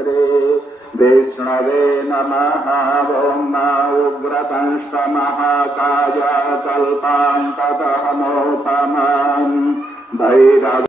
श्री विष्णवे नमः। ॐ उग्रदंष्ट महाकाय कल्पान्ततमोपमान् भैरव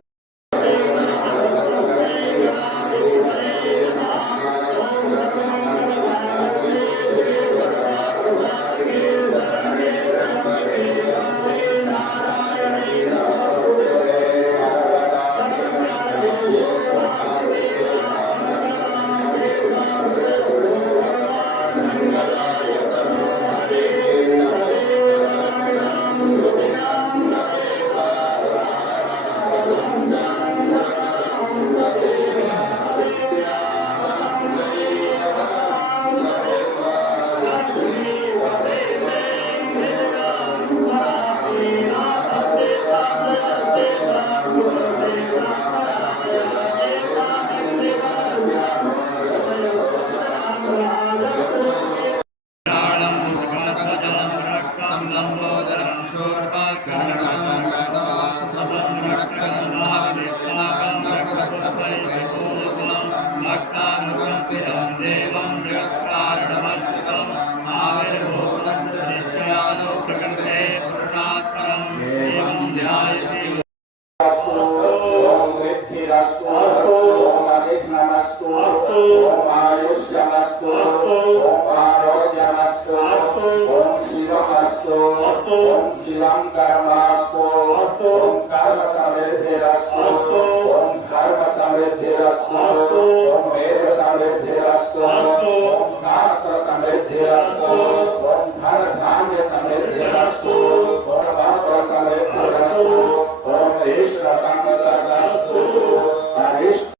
शिवं कर्मास्तु ओम कर्म समृद्धिरस्तु ओम धर्म समृद्धिरस्तु ओम वेद समृद्धिरस्तु ओम शास्त्र समृद्धिरस्तु ओम धन धान्य समृद्धिरस्तु ओम भक्त समृद्धिरस्तु ओम इष्ट संगतस्तु अरिष्ट